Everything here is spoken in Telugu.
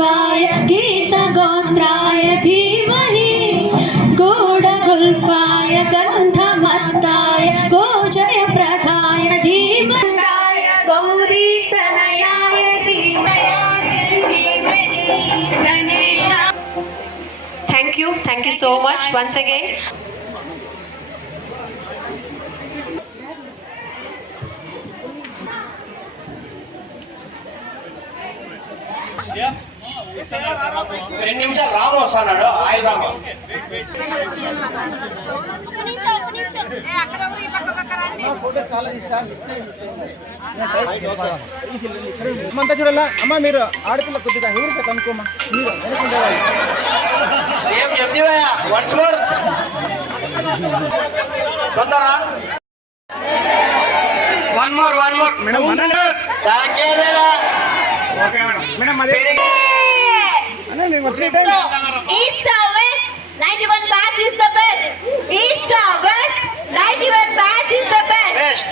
गुल्फाय गीतगोत्राय धीमहि गूढगुल्फाय गन्धमत्ताय गोजयप्रदाय धीमहि गौरीतनयाय धीमहि Ganesha. Thank you so much once again. రెండు నిమిషాలు రాము వస్తున్నాడు. ఆయన రాము ఫోటో చాలా తీస్తా మిస్ అమ్మంతా చూడాలా. అమ్మ మీరు ఆడపిల్ల కొద్దిగా హెయిర్ కట్ అనుకోమ్మా. మీరు ఏం చెప్తివా? వన్స్ మోర్ తొందరా. One more madam okay madam madam అదే East or West, 91 batch is the best. East or West, 91 batch is the best.